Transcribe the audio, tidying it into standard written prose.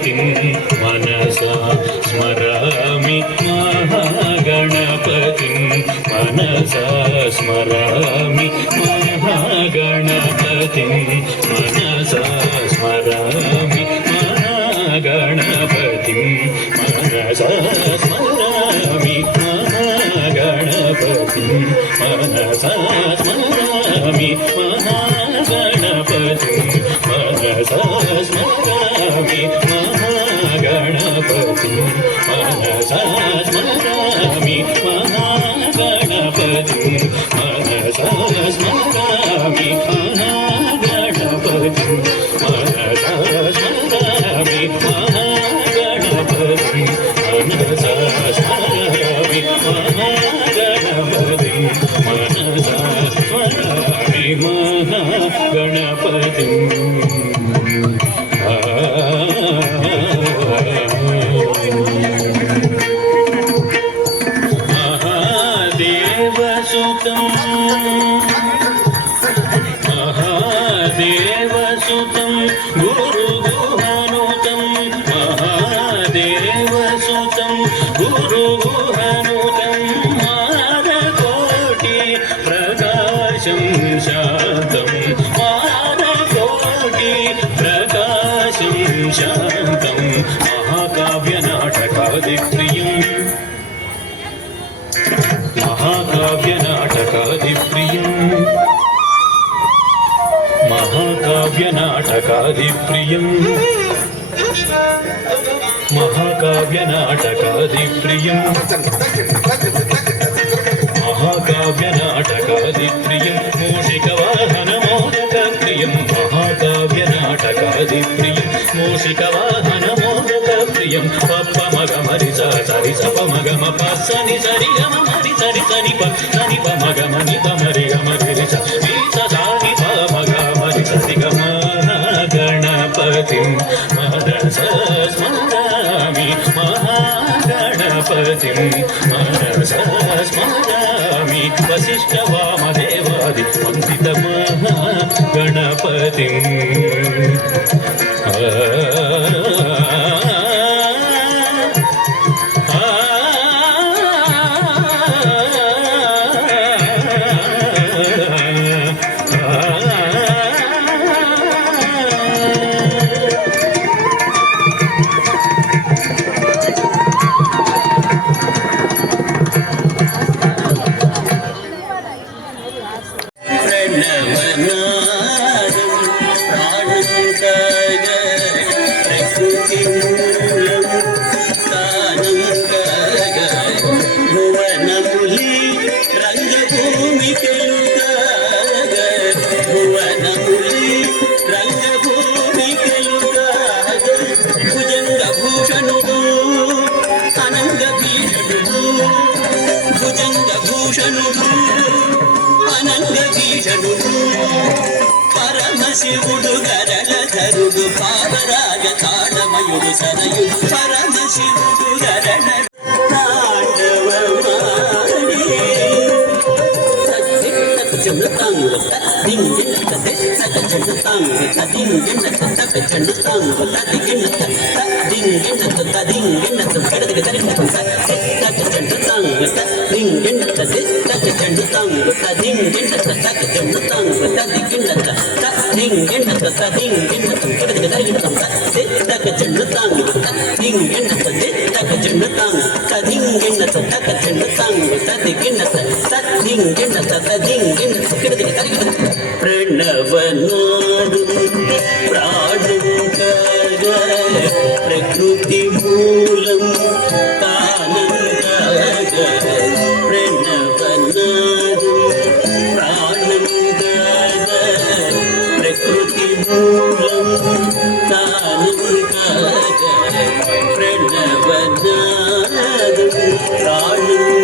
गणपतिं मनसा स्मरामि महागणपतिं मनसा स्मरामि महागणपतिं मनसा स्मरामि महागणपतिं मनसा स्मरामि महागणपतिं मनसा स्मरामि महागणपतिं मनसा स्मरामि महागणपतिं मनसा स्मरामि महागणपतिं मनसा स्मरामि महागणपतिं मनसा स्मरामि महागणपतिं मनसा स्मरामि महागणपतिं मनसा स्मरामि महागणपतिं महादेवसुतं गुरुगुहानुतं महादेवसुतं गुरुगुहानुतं मानकोटि प्रकाशं शान्तं मानकोटि प्रकाशं शान्तं महाकाव्यनाटकादिप्रियं महाकाव्यनाटकादिप्रियं महाकाव्यनाटकादिप्रियं महाकाव्यनाटकादिप्रियं महाकाव्यनाटकादिप्रियं मूषिकवाहनमोदकप्रियं महाकाव्यनाटकादिप्रियं मूषिकवाहनमोदकप्रियं पप्पमगमरिसा सरिसपमगम पस्सनि सरिगममरि सरि सनि प सनि पमगमनि पमरि गमरि स सानि पमगमरि सरिगम गणपतिं मनसा स्मरामि महागणपतिं मनसा स्मरामि वसिष्ठवामदेवादि वन्दितमहागणपतिं పరమశివుడు గరళధరుడు పాదరాజ తాళమయుడు సరయు పరమశివుడు గరళ ప్రణవనాడు ప్రాణంకర ప్రకృతి మూలం తానంకర ప్రణవనాడు ప్రాణంకర ప్రకృతి మూలం తానంకర ప్రణవనాడు ప్రాణం